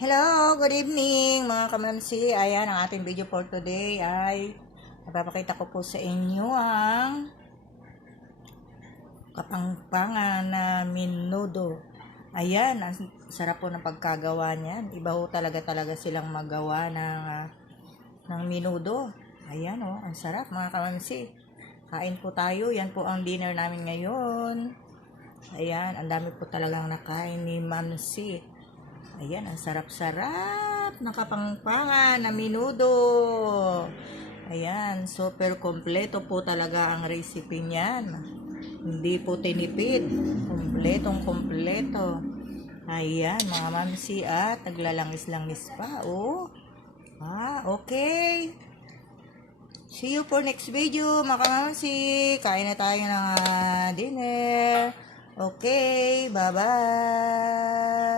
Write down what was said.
Hello, good evening mga kamamsi. Ayan, ang ating video for today ay napapakita ko po sa inyo ang kapangpangan na minudo. Ayan, ang sarap po ng pagkagawa niyan. Iba ho talaga silang magawa ng minudo. Ayan ang sarap mga kamamsi. Kain po tayo. Yan po ang dinner namin ngayon. Ayan, ang dami po talagang nakain ni Mamsi. Ayan, ang sarap-sarap ng kapangpangan na minudo. Ayan, super kompleto po talaga ang recipe niyan. Hindi po tinipid. Kompletong-kompleto. Ayan, mga mamsi at naglalangis-langis pa. Okay. See you for next video, mga mamsi. Kain na tayo ng dinner. Okay, bye-bye.